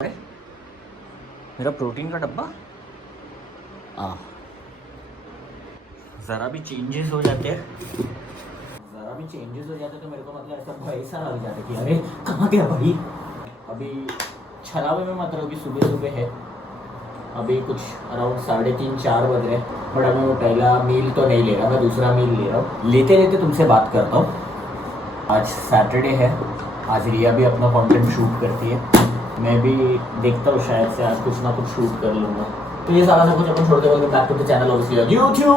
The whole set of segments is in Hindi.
अरे मेरा प्रोटीन का डब्बा ज़रा भी चेंजेस हो जाते हैं तो मेरे को मतलब ऐसा भय सा लग जाता है कि अरे कहाँ गया भाई। अभी छलावे में मत रहो कि सुबह सुबह है, अभी कुछ अराउंड 3:30-4 बज रहे, बट अभी मैं पहला मील तो नहीं ले रहा, मैं दूसरा मील ले रहा हूँ। लेते लेते तुमसे बात करता हूँ। आज सैटरडे है, आज रिया भी अपना कंटेंट शूट करती है, मैं भी देखता हूँ शायद से आज कुछ ना कुछ शूट कर लूँगा। तो ये सारा सब कुछ अपन छोड़ते वक्त back to the channel obviously YouTube.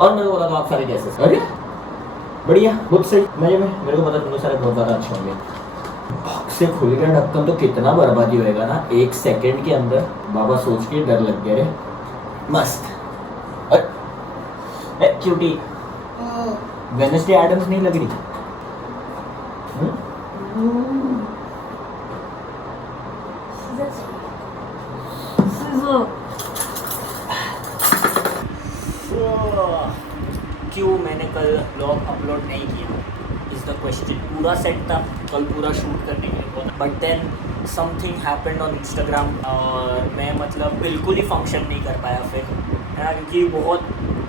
और मेरे को बोला तो आप सारे कैसे? अरे बढ़िया, बहुत सही, मजे में। मेरे को पता तुम लोग सारे बहुत ज़्यादा अच्छे होंगे। भग से खुल गया ढक्कन तो कितना बर्बादी होएगा ना 1 सेकंड के अंदर। बाबा सोच के डर लग गया रे। मस्त। क्यूटी वेडनेसडे एडम्स नहीं लग रही? क्यों मैंने कल ब्लॉग अपलोड नहीं किया इज़ द क्वेश्चन। पूरा सेट था कल, पूरा शूट करने के लिए, but then something happened on Instagram और मैं मतलब बिल्कुल ही फंक्शन नहीं कर पाया फिर, है ना, क्योंकि बहुत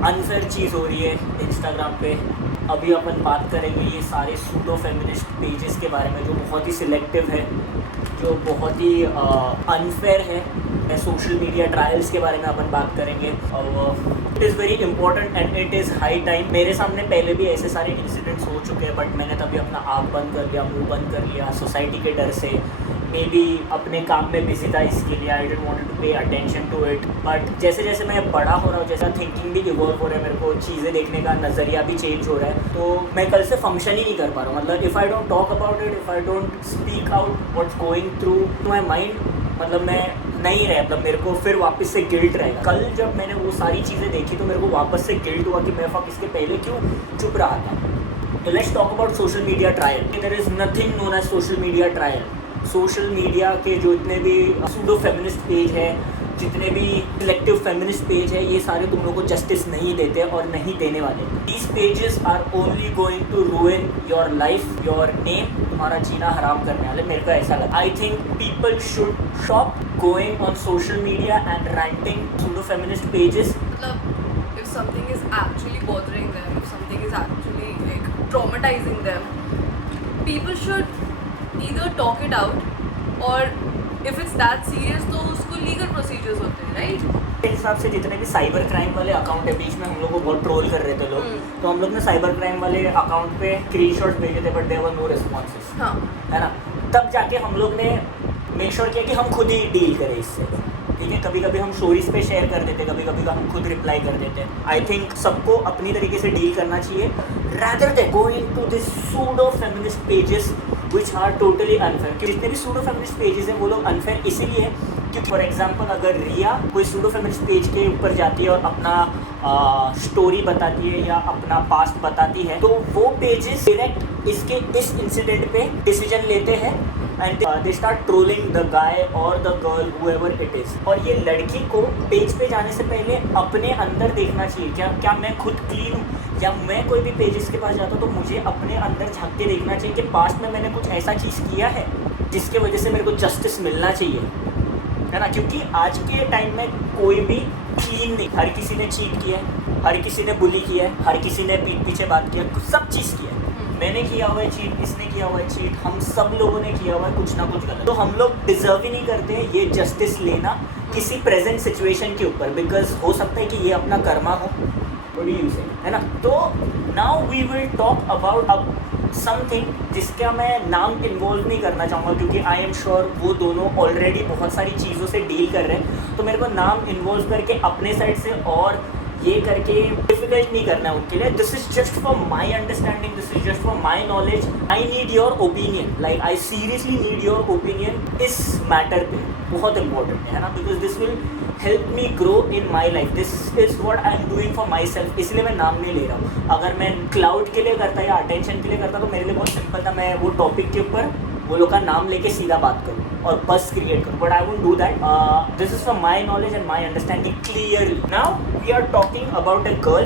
अनफेयर चीज़ हो रही है इंस्टाग्राम पे। अभी अपन बात करेंगे ये सारे सूडो फेमिनिस्ट पेजेस के बारे में जो बहुत ही सिलेक्टिव है, जो बहुत ही अनफेयर है। सोशल मीडिया ट्रायल्स के बारे में अपन बात करेंगे और it is very important and it is high time. मेरे सामने पहले भी ऐसे सारे इंसिडेंट्स हो चुके हैं, बट मैंने तभी अपना आँख बंद कर लिया, मुंह बंद कर लिया, सोसाइटी के डर से, मे बी अपने काम में बिजी था इसके लिए, I didn't want to pay attention to it. But जैसे जैसे मैं बड़ा हो रहा हूँ, जैसा थिंकिंग भी इवॉल्व हो रहा है, मेरे को चीज़ें देखने का नज़रिया भी चेंज हो रहा है, तो मैं कल से फंक्शन ही नहीं कर पा रहा हूँ। मतलब if I don't talk about it, if I don't speak out what's going through my mind, मतलब मैं नहीं रहे, मतलब मेरे को फिर वापस से गिल्ट रहेगा। कल जब मैंने वो सारी चीज़ें देखी तो मेरे को वापस से गिल्ट हुआ कि मैं इसके पहले क्यों चुप रहा था। तो let's talk about social media trial. There is nothing known as social media trial. Social media के जो इतने भी सूडो फेमिनिस्ट पेज है, जितने भी सिलेक्टिव फेमिनिस्ट पेज है, ये सारे तुम लोग को जस्टिस नहीं देते और नहीं देने वाले। These pages are only going to ruin your life, your name, तुम्हारा जीना हराम करने वाले। मेरे को ऐसा लगा। I think people should stop going on social media and ranting pseudo feminist pages. मतलब if something is actually bothering them, if something is actually like traumatizing them, people should either talk it out or if it's that serious तो उसको लीगल प्रोसीजर्स होते हैं, राइट? मेरे हिसाब से जितने भी साइबर क्राइम वाले अकाउंट है, बीच में हम लोग को बहुत ट्रोल कर रहे थे लोग, तो हम लोग ने साइबर क्राइम वाले अकाउंट पे स्क्रीनशॉट्स भेजे थे, but there were no responses, हाँ, है ना। तब जाके हम लोग ने मेक श्योर किया कि हम खुद ही डील करें इससे, ठीक है। कभी कभी हम स्टोरीज पे शेयर कर देते, कभी कभी हम खुद रिप्लाई कर देते। आई थिंक सबको अपनी तरीके से डील करना चाहिए rather than going to this pseudo feminist pages which are totally unfair। जितने भी pseudo feminist pages हैं वो लोग unfair इसीलिए है क्योंकि फॉर एग्जांपल अगर रिया कोई pseudo feminist पेज के ऊपर जाती है और अपना स्टोरी बताती है या अपना पास्ट बताती है, तो वो पेजेस डायरेक्ट इस इंसिडेंट पे डिसीजन लेते हैं and they start trolling the guy or the girl whoever it is। और ये लड़की को पेज पे जाने से पहले अपने अंदर देखना चाहिए, क्या मैं खुद क्लीन हूँ, या मैं कोई भी पेजेस के पास जाता हूँ तो मुझे अपने अंदर झांक के देखना चाहिए कि पास्ट में मैंने कुछ ऐसा चीज़ किया है जिसके वजह से मेरे को जस्टिस मिलना चाहिए, है ना। क्योंकि आज के टाइम में कोई भी क्लीन नहीं, हर किसी ने चीट किया है, हर किसी ने बुली किया है, हर किसी ने पीठ पीछे बात किया, सब चीज़ किया है। मैंने किया हुआ है चीट, इसने किया हुआ है चीट, हम सब लोगों ने किया हुआ है कुछ ना कुछ गलत। तो हम लोग डिजर्व ही नहीं करते ये जस्टिस लेना किसी प्रेजेंट सिचुएशन के ऊपर, बिकॉज हो सकता है कि ये अपना कर्मा हो, है ना। तो now we will talk about something जिसका मैं नाम इन्वॉल्व नहीं करना चाहूँगा क्योंकि आई एम श्योर वो दोनों ऑलरेडी बहुत सारी चीज़ों से डील कर रहे हैं, तो मेरे को नाम इन्वॉल्व करके अपने साइड से और ये करके डिफिकल्ट नहीं करना है उनके लिए। This is just for my understanding, this is just for my knowledge. I need your opinion, like I seriously need your opinion इस मैटर पे, बहुत इंपॉर्टेंट है ना, because this will help me grow in my life. This is what I am doing for my self, इसलिए मैं नाम नहीं ले रहा हूँ। अगर मैं क्लाउड के लिए करता या अटेंशन के लिए करता तो मेरे लिए बहुत सिंपल था, मैं वो टॉपिक के ऊपर वो लोग का नाम लेके सीधा बात करूँ और बस क्रिएट करूँ, but I won't do that. This is from my knowledge and my understanding clearly. Now we are talking about a girl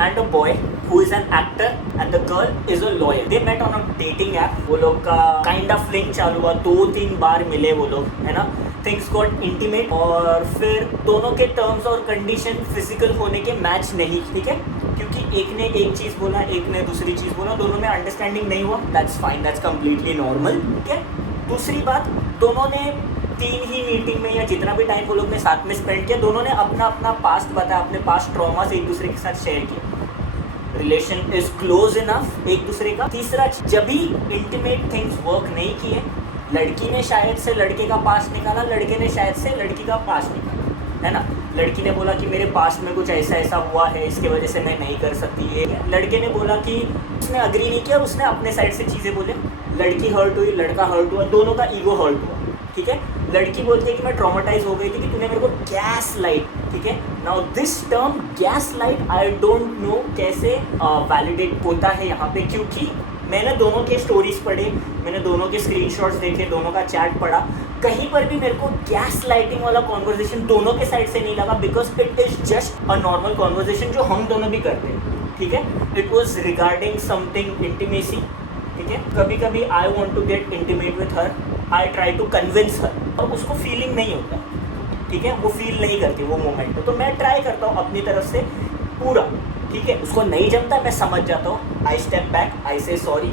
and a boy who is an actor and the girl is a lawyer. They met on a dating app. वो लोग का kind of fling चालू हुआ, 2-3 बार मिले वो लोग, है ना. Things got intimate और फिर दोनों के टर्म्स और कंडीशन फिजिकल होने के मैच नहीं, ठीक है, क्योंकि एक ने एक चीज़ बोला, एक ने दूसरी चीज़ बोला, दोनों में अंडरस्टैंडिंग नहीं हुआ. That's fine, that's completely normal, ठीक है. दूसरी बात, दोनों ने 3 ही मीटिंग में या जितना भी टाइम वो लोग ने साथ में स्पेंड किया, दोनों ने अपना अपना पास्ट बताया, अपने पास्ट ट्रॉमास एक दूसरे के साथ शेयर किए. रिलेशन इज क्लोज इनफ एक दूसरे का. तीसरा, जब भी इंटीमेट थिंग्स वर्क नहीं किए, लड़की ने शायद से लड़के का पास्ट निकाला, लड़के ने शायद से लड़की का पास्ट निकाला, है ना. लड़की ने बोला कि मेरे पास्ट में कुछ ऐसा ऐसा हुआ है, इसके वजह से मैं नहीं कर सकती ये. लड़के ने बोला कि उसने अग्री नहीं किया, उसने अपने साइड से चीज़ें बोले. लड़की हर्ट हुई, लड़का हर्ट हुआ, दोनों का ईगो हर्ट हुआ, ठीक है. लड़की बोलती है कि मैं ट्रॉमेटाइज हो गई थी कि तूने मेरे को गैस लाइट, ठीक है. Now this term gas light I don't no कैसे वैलिडेट होता है यहाँ पे, क्योंकि मैंने दोनों के स्टोरीज पढ़े, मैंने दोनों के स्क्रीनशॉट्स देखे, दोनों का चैट पढ़ा. कहीं पर भी मेरे को गैस लाइटिंग वाला कॉन्वर्जेशन दोनों के साइड से नहीं लगा, because it is just a normal conversation जो हम दोनों भी करते हैं, ठीक है. It was regarding something intimacy, ठीक है. कभी कभी I want to get intimate with her, I try to convince her, और उसको फीलिंग नहीं होता, ठीक है, वो फील नहीं करती वो मोमेंट में. तो मैं ट्राई करता हूँ अपनी तरफ से पूरा, ठीक है. उसको नहीं जमता, मैं समझ जाता हूँ, आई step back, I say sorry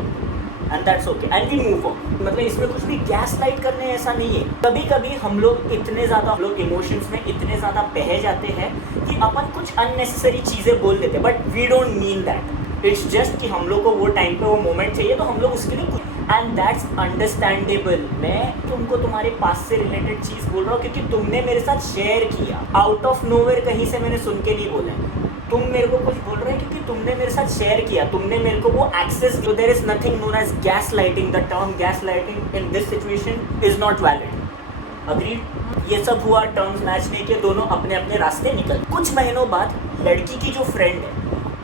and that's okay and we move on. मतलब इसमें कुछ भी गैस लाइट करने ऐसा नहीं है. कभी कभी हम लोग इतने ज़्यादा, हम लोग इमोशंस में इतने ज़्यादा बह जाते हैं कि अपन कुछ अननेसेसरी चीज़ें बोल देते हैं, but we don't mean that. It's just कि हम लोग को वो टाइम पे वो मोमेंट चाहिए, तो हम लोग उसके लिए कुछ, एंड दैट्स अंडरस्टैंडेबल. मैं तुमको तुम्हारे पास से रिलेटेड चीज़ बोल रहा हूँ क्योंकि तुमने मेरे साथ शेयर किया. आउट ऑफ नोवेयर कहीं से मैंने सुन के नहीं बोला है. तुम मेरे को कुछ बोल रहे हो क्योंकि तुमने मेरे साथ शेयर किया, तुमने मेरे को वो एक्सेस. तो there is nothing known as gas lighting. The term gas lighting in this situation is not valid. Agreed. ये सब हुआ, टर्म्स मैच नहीं किए, दोनों अपने अपने रास्ते निकल. कुछ महीनों बाद लड़की की जो फ्रेंड है,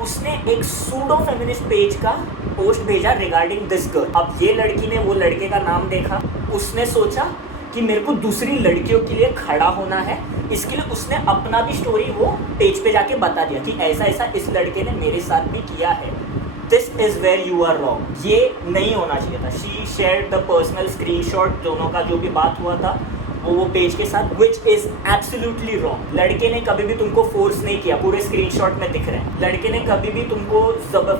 उसने एक सूडो फेमिनिस्ट पेज का पोस्ट भेजा रिगार्डिंग दिस गर्ल. अब ये लड़की ने वो लड़के का नाम देखा, उसने सोचा कि मेरे को दूसरी लड़कियों के लिए खड़ा होना है, इसके लिए उसने अपना भी स्टोरी वो पेज पे जाके बता दिया कि ऐसा ऐसा इस लड़के ने मेरे साथ भी किया है. This is where you are wrong. ये नहीं होना चाहिए था. She shared the personal screenshot, दोनों का जो भी बात हुआ था वो पेज के साथ, विच इज़ एब्सोल्युटली रॉन्ग. लड़के ने कभी भी तुमको फोर्स नहीं किया, पूरे स्क्रीनशॉट में दिख रहे हैं. लड़के ने कभी भी तुमको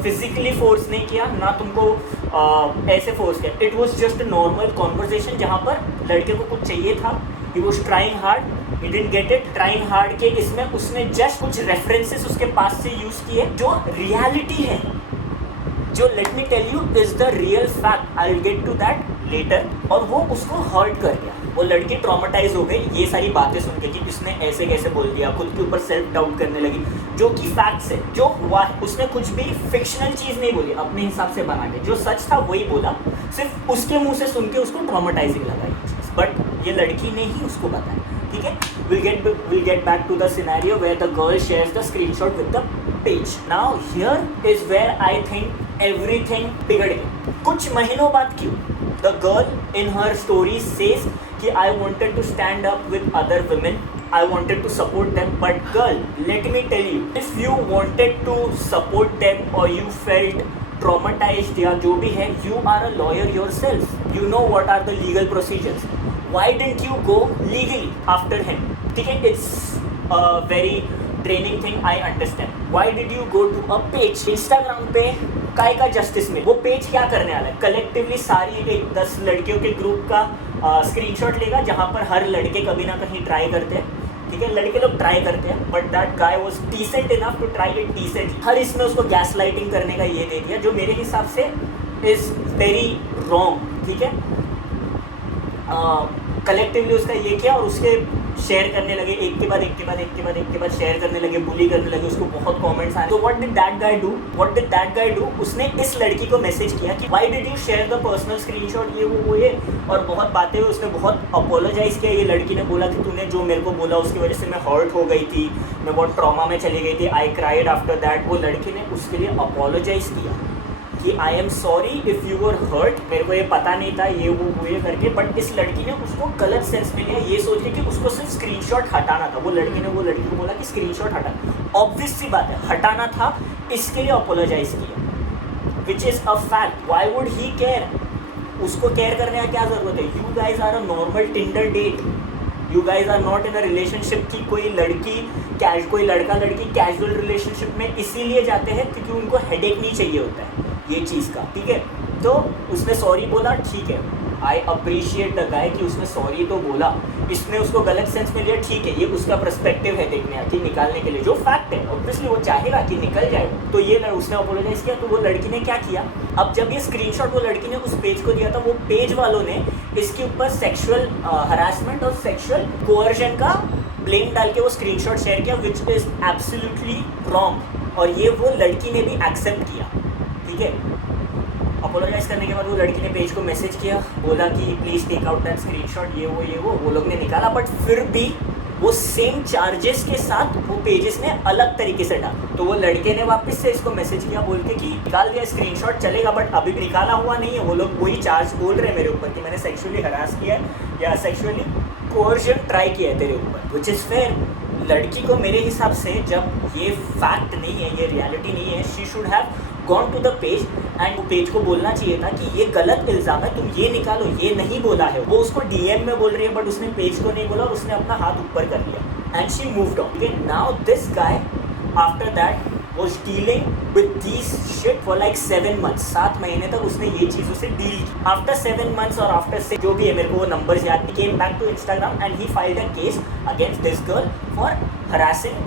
फिजिकली फोर्स नहीं किया, ना तुमको ऐसे फोर्स किया. It was just normal conversation जहाँ पर लड़के को कुछ चाहिए था. He was trying hard, he didn't get it. Trying hard के इसमें उसने जस्ट कुछ रेफरेंसेस उसके पास से यूज किए जो रियलिटी है, जो let me tell you is the real fact. I will get to that later. और वो उसको हर्ट कर गया. वो लड़की ट्रॉमेटाइज हो गई ये सारी बातें सुन के कि इसने ऐसे कैसे बोल दिया, खुद के ऊपर सेल्फ डाउट करने लगी, जो कि फैक्ट्स है, जो हुआ है. उसने कुछ भी फिक्शनल चीज़ नहीं बोली, अपने हिसाब से बना के जो सच था वही बोला. सिर्फ उसके मुंह से सुन के उसको ट्रॉमेटाइजिंग लगा ये चीज़, बट ये लड़की ने ही उसको बताया, ठीक है. We'll get back to the scenario where the girl shares the screenshot with the page. Now here is where I think everything बिगड़ गया. कुछ महीनों बाद क्यों the girl in her story says कि I wanted to stand up with other women, I wanted to support them, but girl, let me tell you, if you wanted to support them or you felt traumatized या जो भी है, you are a lawyer yourself. You know what are the legal procedures. Why didn't you go legally after him? ठीक है, it's a very draining thing, I understand. Why did you go to a page? Instagram पे काय का जस्टिस में वो पेज क्या करने वाला है? कलेक्टिवली सारी एक 10 लड़कियों के ग्रुप का स्क्रीनशॉट लेगा जहाँ पर हर लड़के कभी ना कहीं ट्राई करते हैं, ठीक है. लड़के लोग ट्राई करते हैं, but that guy was decent enough to try it decently. हर इसमें उसको गैस लाइटिंग करने का ये दे दिया, जो मेरे हिसाब से इज़ वेरी रॉन्ग, ठीक है. कलेक्टिवली उसका ये किया और उसके शेयर करने लगे, एक के बाद एक के बाद एक के बाद एक के बाद शेयर करने लगे, बुली करने लगे, उसको बहुत कमेंट्स आए. तो what did that guy do? उसने इस लड़की को मैसेज किया कि why did you share the personal screenshot, ये वो ये, और बहुत बातें हुई. उसने बहुत अपोलोजाइज़ किया. ये लड़की ने बोला कि तूने जो मेरे को बोला उसकी वजह से मैं हर्ट हो गई थी, मैं बहुत ट्रॉमा में चली गई थी, आई क्राइड आफ्टर दैट. वो लड़की ने उसके लिए अपोलोजाइज़ किया, कि I am sorry if you were hurt, मेरे को ये पता नहीं था ये वो ये करके, बट इस लड़की ने उसको गलत सेंस में लिया, ये सोच के कि उसको सिर्फ स्क्रीनशॉट हटाना था। वो लड़की ने वो लड़की को बोला कि स्क्रीनशॉट हटा, ऑब्वियस सी बात है हटाना था, इसके लिए अपोलोजाइज किया, which is a fact. Why would he care? उसको केयर करने का क्या ज़रूरत है? You guys are a normal Tinder date, you guys are not in a relationship की कोई लड़की कोई लड़का लड़की कैजुअल रिलेशनशिप में इसीलिए जाते हैं क्योंकि उनको हेडेक नहीं चाहिए होता है ये चीज़ का, ठीक है। तो उसने सॉरी बोला, ठीक है, आई अप्रिशिएट द गाय कि उसने सॉरी तो बोला, इसने उसको गलत सेंस में लिया, ठीक है, ये उसका पर्सपेक्टिव है देखने कि निकालने के लिए, जो फैक्ट है ऑब्वियसली वो चाहेगा कि निकल जाए, तो ये उसने अपोलोजाइज किया। तो वो लड़की ने क्या किया, अब जब ये स्क्रीनशॉट वो लड़की ने उस पेज को दिया था, वो पेज वालों ने इसके ऊपर सेक्सुअल हरासमेंट और सेक्सुअल कोअर्जन का ब्लेम डाल के वो स्क्रीनशॉट शेयर किया, विच इज़ एब्सोल्युटली रॉन्ग, और ये वो लड़की ने भी एक्सेप्ट किया, ठीक है। अपोलोजाइज करने के बाद वो लड़की ने पेज को मैसेज किया, बोला कि please take out that screenshot, ये वो लोग ने निकाला, बट फिर भी वो सेम चार्जेस के साथ वो पेजेस ने अलग तरीके से डाला। तो वो लड़के ने वापस से इसको मैसेज किया बोल के कि निकाल दिया स्क्रीनशॉट चलेगा, बट अभी भी निकाला हुआ नहीं है, वो लोग वही चार्ज बोल रहे हैं मेरे ऊपर कि मैंने सेक्सुअली हरास किया है या सेक्सुअली कोअर्जन ट्राई किया है तेरे ऊपर, विच इज़ फेयर। लड़की को मेरे हिसाब से जब ये फैक्ट नहीं है, ये रियलिटी नहीं है, she should have gone to the page and page को बोलना चाहिए था कि ये गलत इल्ज़ाम है, तुम ये निकालो, ये नहीं बोला है। वो उसको डीएम में बोल रही है, बट उसने पेज को नहीं बोला, उसने अपना हाथ ऊपर कर लिया and she moved on. Okay, now this guy after that was dealing with these shit for like 7 months, 7 महीने तक उसने ये चीज़ों से डील की। आफ्टर 7 months और आफ्टर 6 जो भी है, मेरे को वो नंबर्स याद नहीं, came back to Instagram and he filed a case against this girl for harassing,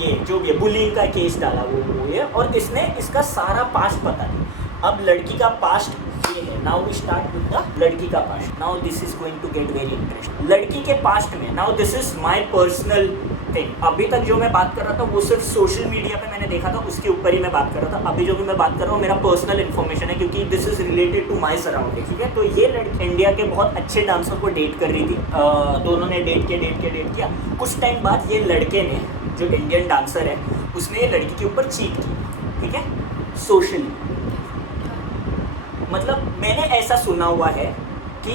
ये जो भी है बुलिंग का केस डाला वो ये, और इसने इसका सारा पास्ट बता दिया। अब लड़की का पास्ट ये है, now we start with the लड़की का past. Now this is going to get very interesting. लड़की के पास्ट में, now this is my personal thing. अभी तक जो मैं बात कर रहा था वो सिर्फ सोशल मीडिया पे मैंने देखा था, उसके ऊपर ही मैं बात कर रहा था। अभी जो भी मैं बात कर रहा हूँ मेरा पर्सनल इन्फॉर्मेशन है, क्योंकि this is related to my surrounding, ठीक है। तो ये लड़की इंडिया के बहुत अच्छे डांसर को डेट कर रही थी, दोनों ने डेट किया। कुछ टाइम बाद ये लड़के ने, जो इंडियन डांसर है, उसने ये लड़की के ऊपर चीट की, ठीक है, सोशली। मतलब मैंने ऐसा सुना हुआ है कि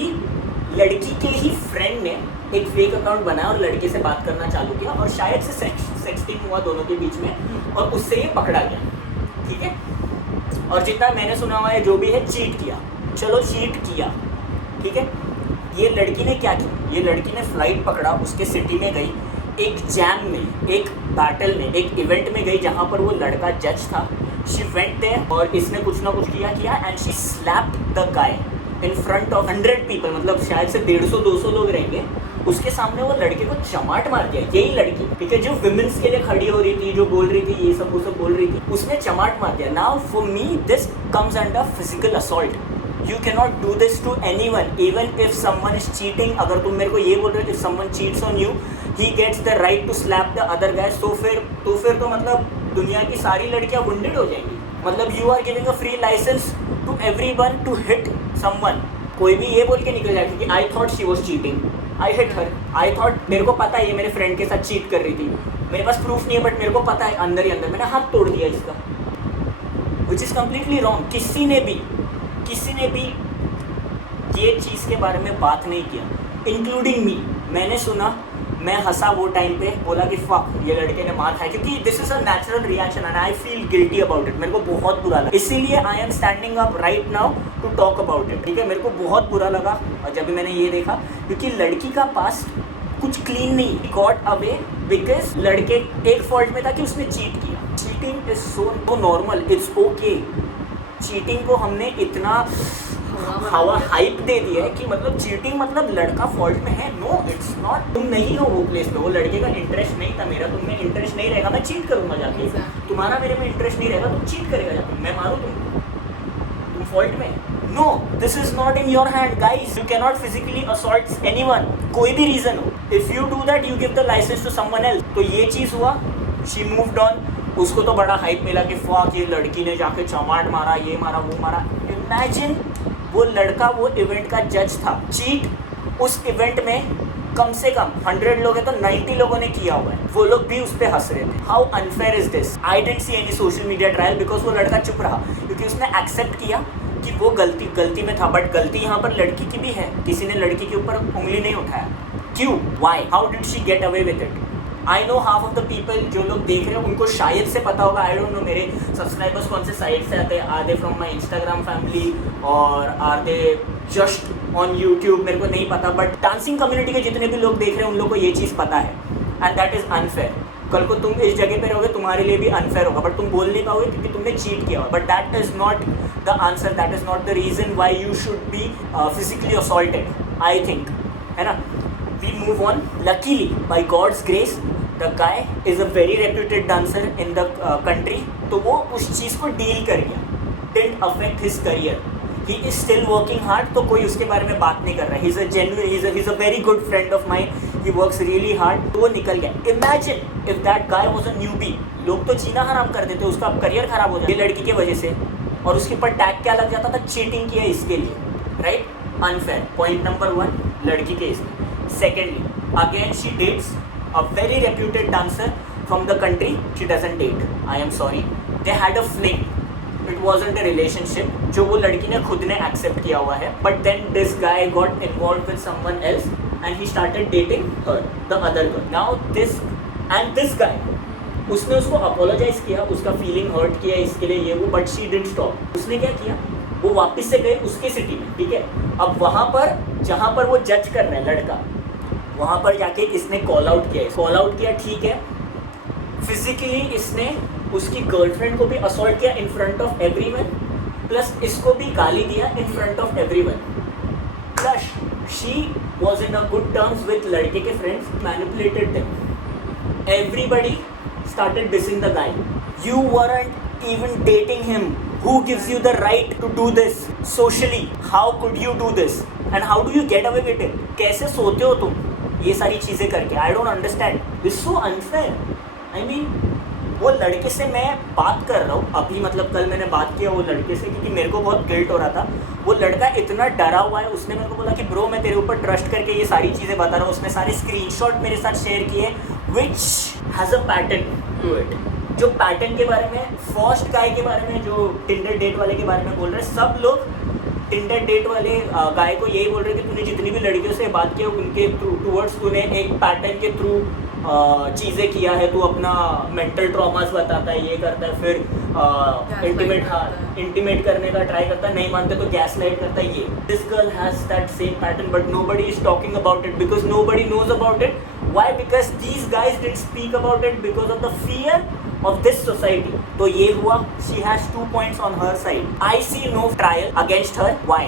लड़की के ही फ्रेंड ने एक फेक अकाउंट बनाया और लड़के से बात करना चालू किया, और शायद से सेक्सटिंग हुआ दोनों के बीच में, और उससे ये पकड़ा गया, ठीक है। और जितना मैंने सुना हुआ है, जो भी है, चीट किया, चलो चीट किया, ठीक है। ये लड़की ने क्या किया, ये लड़की ने फ्लाइट पकड़ा, उसके सिटी में गई, एक जैम में, एक बैटल में, एक इवेंट में गई जहाँ पर वो लड़का जज था। शी वेंट देयर और इसने कुछ ना कुछ किया and she slapped the guy in front of 100 people, मतलब शायद से 150-200 लोग रहेंगे। उसके सामने वो लड़के को चमाट मार दिया, यही लड़की, ठीक है, जो विमेंस के लिए खड़ी हो रही थी, जो बोल रही थी ये सब वो सब बोल रही थी, उसने चमाट मार दिया। Now for me this comes under physical assault. You can not do this to anyone, even if someone is cheating. अगर तुम मेरे को ये बोल रहे हो, if someone cheats on you, he gets the right to slap the other guy, तो फिर मतलब दुनिया की सारी लड़कियां वुंडेड हो जाएंगी। मतलब you are giving a free licence to everyone to hit someone. कोई भी ये बोल के निकल जाएगा कि I thought she was cheating, I hit her, I thought, मेरे को पता है ये मेरे फ्रेंड के साथ चीट कर रही थी, मेरे पास प्रूफ नहीं है, बट मेरे को पता है अंदर ही अंदर मैंने हाथ तोड़ दिया इसका, विच इज़ कम्प्लीटली रॉन्ग। किसी ने भी ये चीज़ के बारे में बात नहीं किया, इंक्लूडिंग मी। मैंने सुना, मैं हंसा वो टाइम पे, बोला कि फक, ये लड़के ने मार खाई, क्योंकि this is a natural reaction and I feel guilty about it. मेरे को बहुत बुरा लगा, इसीलिए I am standing up right now to talk about it, ठीक है। मेरे को बहुत बुरा लगा और जब भी मैंने ये देखा, क्योंकि लड़की का पास कुछ क्लीन नहीं, गॉट अवे बिकॉज लड़के एक फॉल्ट में था कि उसने चीट किया। Cheating is so normal, it's okay. Cheating को हमने इतना हवा हाइप दे दिया है कि मतलब चीटिंग मतलब लड़का फॉल्ट में है। No, it's not. तुम नहीं हो वो प्लेस पे, वो लड़के का इंटरेस्ट नहीं था, मेरा तुम में इंटरेस्ट नहीं रहेगा, मैं चीट करूंगा जाके। तुम्हारा मेरे में इंटरेस्ट नहीं रहेगा, तुम चीट करेगा जाके, मैं मारूं तुम फॉल्ट में। No, this is not in your hand guys, you can not physically assault anyone, कोई भी रीजन हो। If you do that, you give the licence to someone else. तो ये चीज हुआ, शी मूव्ड ऑन। उसको तो बड़ा हाइप मिला कि फक, ये लड़की ने जाके चमाट मारा, ये मारा वो मारा। इमेजिन, वो लड़का वो इवेंट का जज था, चीट उस इवेंट में कम से कम 100 लोग हैं तो 90 लोगों ने किया हुआ है, वो लोग भी उस पर हंस रहे थे। How unfair is this? I dent see any social media trial because वो लड़का चुप रहा, क्योंकि क्योंकि उसने एक्सेप्ट किया कि वो गलती में था, बट गलती यहाँ पर लड़की की भी है, किसी ने लड़की के ऊपर उंगली नहीं उठाया। क्यों? Why? How did she get away with it? I know half of the people जो लोग देख रहे हैं उनको शायद से पता होगा, आई डोंट नो मेरे सब्सक्राइबर्स कौन से साइट से आते हैं, are they from my Instagram family और are they just on YouTube, मेरे को नहीं पता, बट डांसिंग कम्युनिटी के जितने भी लोग देख रहे हैं उन लोग को ये चीज़ पता है, एंड दैट इज़ अनफेयर। कल को तुम इस जगह पे रहोगे, तुम्हारे लिए भी अनफेयर होगा, बट तुम बोल नहीं पाओगे क्योंकि तुमने चीट किया हुआ, but that is not the answer, that is not the reason why you should be physically assaulted, I think, है ना। We move on. Luckily by God's grace the guy is a very reputed dancer in the country, तो वो उस चीज़ को डील कर गया, didn't affect his career, he is still working hard, तो कोई उसके बारे में बात नहीं कर रहा है, he is a genuine, he is a very good friend of mine, he works really hard, तो वो निकल गया। Imagine if that guy was a newbie, लोग तो जीना हराम कर देते, उसका करियर खराब हो जाए ये लड़की की वजह से, और उसके ऊपर टैग क्या लग जाता था, चीटिंग किया इसके लिए, राइट? अनफेयर। पॉइंट नंबर 1 लड़की के इसमें। Secondly, again she dates a very reputed dancer from the country, she doesn't date, I am sorry, they had a fling, it wasn't a relationship, जो वो लड़की ने खुद ने accept किया हुआ है, but then this guy got involved with someone else and he started dating her, the other girl. Now this guy, उसने उसको apologize किया, उसका feeling hurt किया इसके लिए ये वो, but she didn't stop. उसने क्या किया, वो वापस से गए उसके सिटी में, ठीक है। अब वहाँ पर जहाँ पर वो जज कर रहा है लड़का, वहाँ पर जाके इसने कॉल आउट किया, ठीक है। फिजिकली इसने उसकी गर्लफ्रेंड को भी असॉल्ट किया in front of everyone, plus इसको भी गाली दिया in front of everyone, plus she was in a good terms with लड़के के friends, manipulated them, everybody started dissing the guy, you weren't even dating him, who gives you the right to do this socially, how could you do this and how do you get away with it? कैसे सोते हो तुम ये सारी चीज़ें करके? I don't understand, it's so unfair. I mean, वो लड़के से मैं बात कर रहा हूँ अभी, मतलब कल मैंने बात किया वो लड़के से क्योंकि मेरे को बहुत गिल्ट हो रहा था, वो लड़का इतना डरा हुआ है, उसने मेरे को बोला कि ब्रो मैं तेरे ऊपर ट्रस्ट करके ये सारी चीज़ें बता रहा हूँ, उसने सारे स्क्रीनशॉट मेरे साथ शेयर किए which has a pattern to it, जो पैटर्न के बारे में, फर्स्ट गाय के बारे में, जो टिंडर डेट वाले के बारे में बोल रहे हैं, सब लोग टिंडर डेट वाले गाय को यही बोल रहे हैं कि तूने जितनी भी लड़कियों से बात किया उनके टूवर्ड्स तूने एक पैटर्न के थ्रू चीज़ें किया है, तू अपना मेंटल ट्रॉमास बताता है, ये करता है, फिर इंटीमेट करने का ट्राई करता है, नहीं मानते तो गैस लाइट करता है, ये this girl has that same pattern, but nobody is talking about it because nobody knows about it. Why? Because these guys didn't speak about it because of the fear of this society. तो ये हुआ, she has 2 points on her side. I see no trial against her. Why?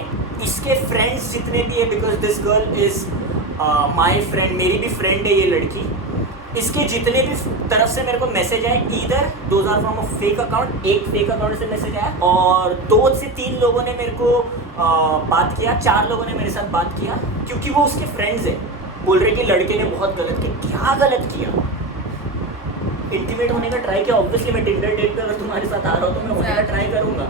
इसके friends जितने भी है, because this girl is my friend, मेरी भी friend है ये लड़की, इसके जितने भी तरफ से मेरे को मैसेज आए, either those are from a fake account, एक fake account से मैसेज आया, और 2 से 3 लोगों ने मेरे को बात किया, 4 लोगों ने मेरे साथ बात किया, क्योंकि वो उसके फ्रेंड्स हैं, बोल रहे कि लड़के ने बहुत गलत किया. क्या गलत किया? इंटीमेट होने का ट्राई किया. ऑब्वियसली मैं टिंडर डेट पे अगर तुम्हारे साथ आ रहा हूँ तो मैं होने का ट्राई करूँगा.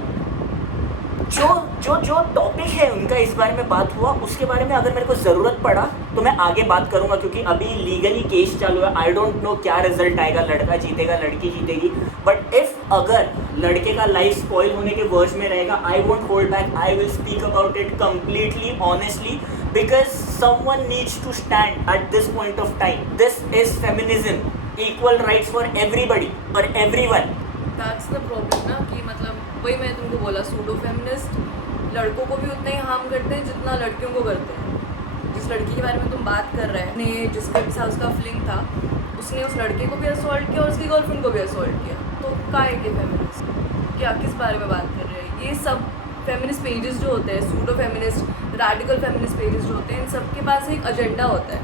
जो टॉपिक है उनका इस बारे में बात हुआ, उसके बारे में अगर मेरे को ज़रूरत पड़ा तो मैं आगे बात करूँगा, क्योंकि अभी लीगली केस चालू है. आई डोंट नो क्या रिजल्ट आएगा, लड़का जीतेगा लड़की जीतेगी, बट इफ़ अगर लड़के का लाइफ स्पॉइल होने के वर्ष में रहेगा, I won't hold back, I will speak about it completely honestly, because someone needs to stand at this point of time. This is feminism, equal rights for everybody, for everyone. That's the problem ना, कि मतलब वही मैं तुमको बोला, सूडो फेमिनिस्ट लड़कों को भी उतना ही हार्म करते हैं जितना लड़कियों को करते हैं. जिस लड़की के बारे में तुम बात कर रहे हैं, जिसके साथ उसका फ्लिंग था, उसने उस लड़के को भी असॉल्ट किया और उसकी गर्लफ्रेंड को भी असॉल्ट किया. तो काहे के फेमिनिस्ट, क्या किस बारे में बात कर रहे हैं? ये सब फेमिनिस्ट पेजेस जो होते हैं, pseudo feminist, radical feminist pages जो होते हैं, इन सब के पास एक एजेंडा होता है,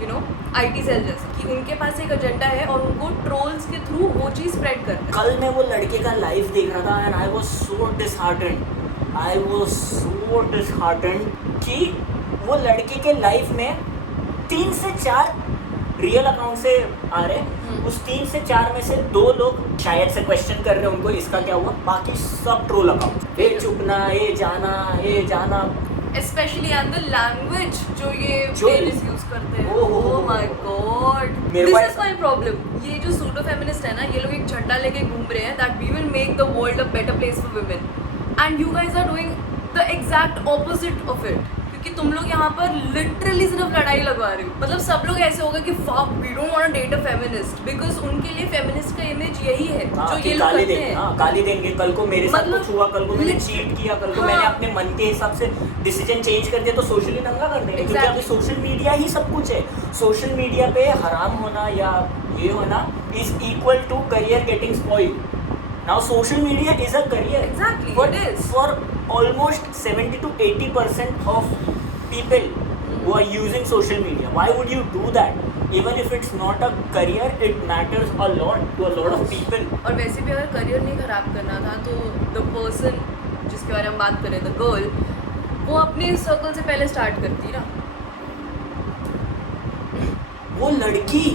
यू नो, IT सेल जैसे, कि उनके पास एक एजेंडा है और उनको ट्रोल्स के थ्रू वो चीज़ स्प्रेड करते हैं. कल मैं वो लड़के का लाइव देख रहा था and I was so disheartened कि वो लड़के के लाइफ में 3 से 4 रियल अकाउंट से आ रहे हैं. उस 3 से 4 में से 2 लोग शायद से क्वेश्चन कर रहे हैं उनको, इसका क्या हुआ, बाकी सब ट्रोल अकाउंट. ये चुपना, ये जाना, स्पेशली एंड द लैंग्वेज जो ये पेजेस यूज करते हैं. Oh my God, this is my problem. ये जो सूडो फेमिनिस्ट है ना, ये लोग एक झंडा लेके घूम रहे हैं that we will make the world a better place for women. And you guys are doing the exact opposite of it, क्योंकि तुम लोग यहाँ पर लिटरली सिर्फ लड़ाई लगवा रहे हो. मतलब सब लोग ऐसे होगा कि fuck we don't want to date a feminist, because उनके लिए फेमिनिस्ट का इमेज यही है जो ये लोग करते हैं. गाली देंगे, कल को मेरे साथ मतलब कुछ हुआ, कल को मैंने चीट किया, कल को हाँ. मैंने अपने मन के हिसाब से डिसीजन चेंज कर दिया तो सोशली नंगा कर देंगे. क्योंकि अभी सोशल मीडिया ही सब कुछ है. सोशल मीडिया पे हराम होना या ये होना is equal to career getting spoiled. Now social media is a career. Exactly, for, it is. For almost 70 to 80% of people who are using social media. Why would you do that? Even if it's not a career, it matters a lot to a lot of people. और वैसे भी अगर करियर नहीं खराब करना था तो द पर्सन जिसके बारे में हम बात करें, द गर्ल, वो अपने सर्कल से पहले स्टार्ट करती ना. वो लड़की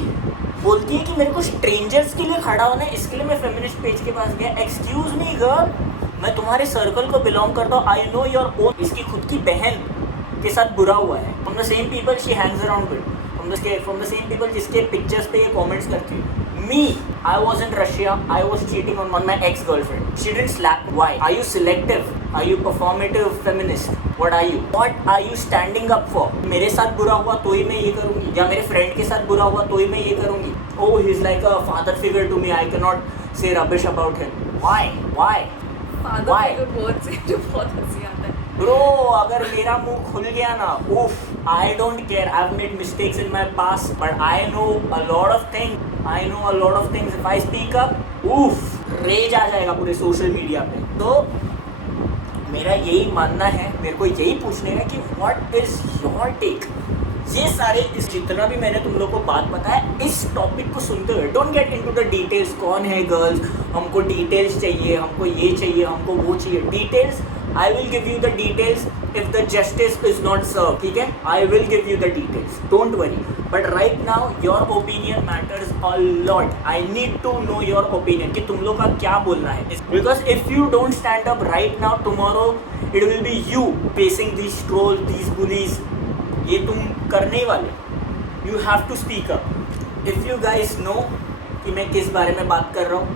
बोलती है कि मेरे को स्ट्रेंजर्स के लिए खड़ा होना है, इसके लिए मैं फेमिनिस्ट पेज के पास गया. एक्सक्यूज मी गर्ल, मैं तुम्हारे सर्कल को बिलोंग करता हूँ. I know your own. इसकी खुद की बहन के साथ बुरा हुआ है. From the same people she Hanks around with, from the same people जिसके पिक्चर्स पे ये कमेंट्स करती है. Me, I was in Russia. I was cheating on my ex-girlfriend. She didn't slap me. Why? Are you selective? Are you performative feminist? What are you? What are you standing up for? मेरे साथ बुरा हुआ तो ही मैं ये करूँगी, या मेरे फ्रेंड के साथ बुरा हुआ तो ही मैं ये करूँगी. Oh, he's like a father figure to me. I cannot say rubbish about him. Why? Why? Father figure बहुत से जो बहुत हंसी आता है. Bro, अगर मेरा मुंह खुल गया ना, oof, I don't care. I've made mistakes in my past, but I know a lot of things. I know a lot of things. If I speak up, oof, rage आ जाएगा पूरे सोशल मीडिया पे. तो मेरा यही मानना है, मेरे को यही पूछने का कि what is your take? ये सारे इस जितना भी मैंने तुम लोग को बात बताया, इस टॉपिक को सुनते हुए don't get into the details. कौन है गर्ल्स, हमको डिटेल्स चाहिए, हमको ये चाहिए, हमको वो चाहिए. Details I will give you the details if the justice is not served. ठीक है, I will give you the details. Don't worry. But right now your opinion matters a lot. I need to know your opinion कि तुम लोग का क्या बोलना है. Because if you don't stand up right now, tomorrow it will be you facing these trolls, these bullies. ये तुम करने वाले. You have to speak up. If you guys know कि मैं किस बारे में बात कर रहा हूँ,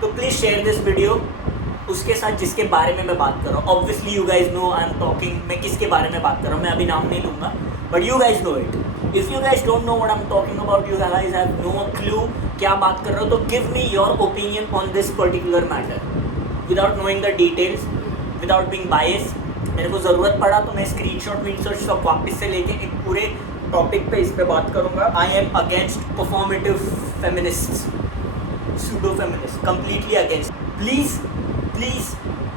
तो please share this video उसके साथ जिसके बारे में मैं बात कर रहा हूँ. Obviously you guys know I am talking, मैं किसके बारे में बात कर रहा हूँ, मैं अभी नाम नहीं लूँगा, but you guys know it. If you guys don't know what I am talking about, you guys have no clue क्या बात कर रहा हूँ, तो give me your opinion on this particular matter without knowing the details, without being bias. मेरे को ज़रूरत पड़ा तो मैं स्क्रीनशॉट सब वापस से लेके एक पूरे टॉपिक पे इस पर बात करूँगा. I am against performative feminists, pseudo feminist, completely against.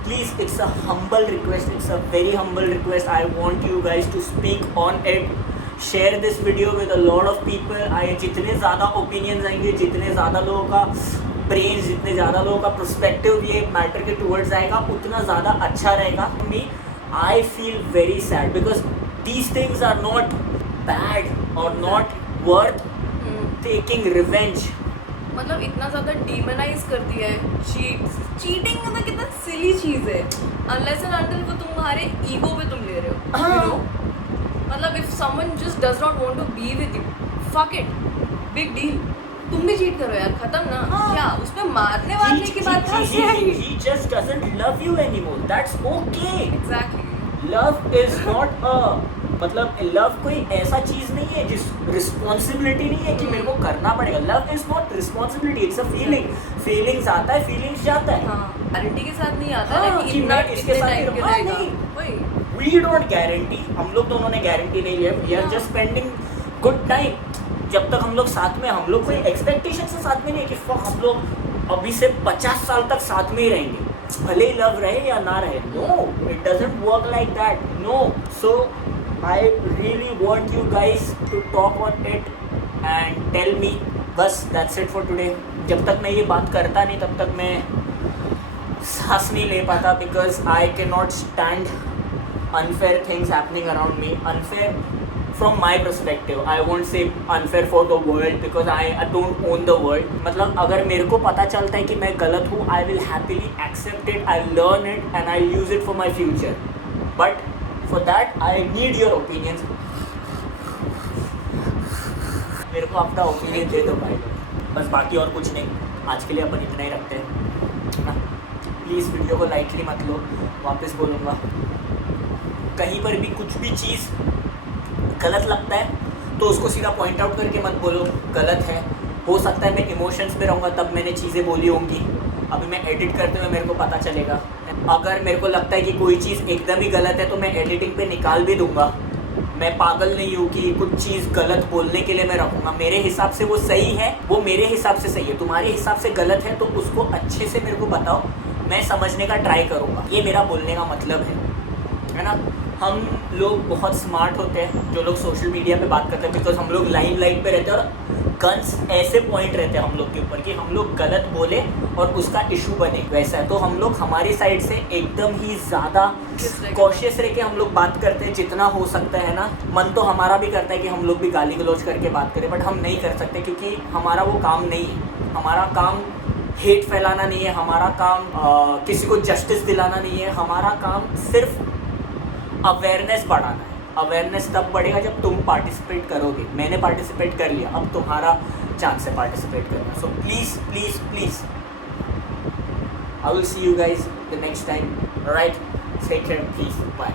Please, it's a humble request, it's a very humble request. I want you guys to speak on it. Share this video with a lot of people. जितने ज़्यादा opinions आएंगे, जितने ज़्यादा लोगों का brains, जितने ज़्यादा लोगों का perspective ये matter के towards आएगा, उतना ज़्यादा अच्छा रहेगा. Me, I feel very sad because these things are not bad or not worth taking revenge. मतलब इतना ज़्यादा डीमनाइज कर दिया है चीटिंग. मतलब कितना सिली चीज़ है. अनलेस एंड अनटिल वो तुम्हारे ईगो पे तुम ले रहे हो, you know? मतलब if someone just does not want to be with you, fuck it, big deal. तुम भी चीट करो यार, खत्म ना. क्या उसमें मारने वारने की बात है? He just doesn't love you anymore. That's okay. Exactly. Love is not a, मतलब लव कोई ऐसा चीज़ नहीं है जिस रिस्पॉन्सिबिलिटी नहीं है कि मेरे को करना पड़ेगा. Love is not responsibility, it's a feeling. Feelings आता है, फीलिंग्स जाता है. गारंटी के साथ नहीं आता हाँ, है कि कि मैं इतना इसके साथ टाइम के हाँ, रहेगा. नहीं. वही वी डोंट गारंटी, हम लोग दोनों ने गारंटी नहीं लिया. We are just spending good time. जब तक हम लोग साथ में, हम लोग कोई एक्सपेक्टेशन से साथ में नहीं है कि हम लोग अभी से 50 साल तक साथ में ही रहेंगे, भले ही लव रहे या ना रहे. No, it doesn't work like that. No. So I really want you guys to talk on it and tell me. बस that's it for today. जब तक मैं ये बात करता नहीं तब तक मैं सांस नहीं ले पाता, because I cannot stand unfair things happening around me. Unfair from my perspective. I won't say unfair for the world because I don't own the world. मतलब अगर मेरे को पता चलता है कि मैं गलत हूँ, I will happily accept it, I'll learn it and I'll use it for my future. But for that I need your opinions. मेरे को अपना ओपिनियन दे दो भाई, बस. बाकी और कुछ नहीं. आज के लिए अपन इतना ही रखते हैं. प्लीज़ वीडियो को लाइटली मत लो, वापस बोलूँगा। कहीं पर भी कुछ भी चीज़ गलत लगता है तो उसको सीधा पॉइंट आउट करके मत बोलो गलत है। हो सकता है मैं इमोशंस में रहूँगा तब मैंने चीज़ें बोली होंगी, अभी मैं एडिट करते हुए मेरे को पता चलेगा। अगर मेरे को लगता है कि कोई चीज़ एकदम ही गलत है तो मैं एडिटिंग पे निकाल भी दूँगा। मैं पागल नहीं हूँ कि कुछ चीज़ गलत बोलने के लिए मैं रखूँगा। मेरे हिसाब से वो सही है, वो मेरे हिसाब से सही है, तुम्हारे हिसाब से गलत है तो उसको अच्छे से मेरे को बताओ, मैं समझने का ट्राई करूँगा। ये मेरा बोलने का मतलब है ना। हम लोग बहुत स्मार्ट होते हैं जो लोग सोशल मीडिया पे बात करते हैं, बिकॉज हम लोग लाइमलाइट पे रहते हैं और गन्स ऐसे पॉइंट रहते हैं हम लोग के ऊपर कि हम लोग गलत बोले और उसका इशू बने। वैसा है तो हम लोग हमारी साइड से एकदम ही ज़्यादा कॉशियस रह के हम लोग बात करते हैं जितना हो सकता है ना। मन तो हमारा भी करता है कि हम लोग भी गाली गलौज करके बात करें, बट हम नहीं कर सकते क्योंकि हमारा वो काम नहीं है। हमारा काम हेट फैलाना नहीं है, हमारा काम किसी को जस्टिस दिलाना नहीं है, हमारा काम सिर्फ अवेयरनेस बढ़ाना है। अवेयरनेस तब बढ़ेगा जब तुम पार्टिसिपेट करोगे। मैंने पार्टिसिपेट कर लिया, अब तुम्हारा चांस है पार्टिसिपेट करना। So please please please, I will see you guys the next time, right? Take care, please, bye.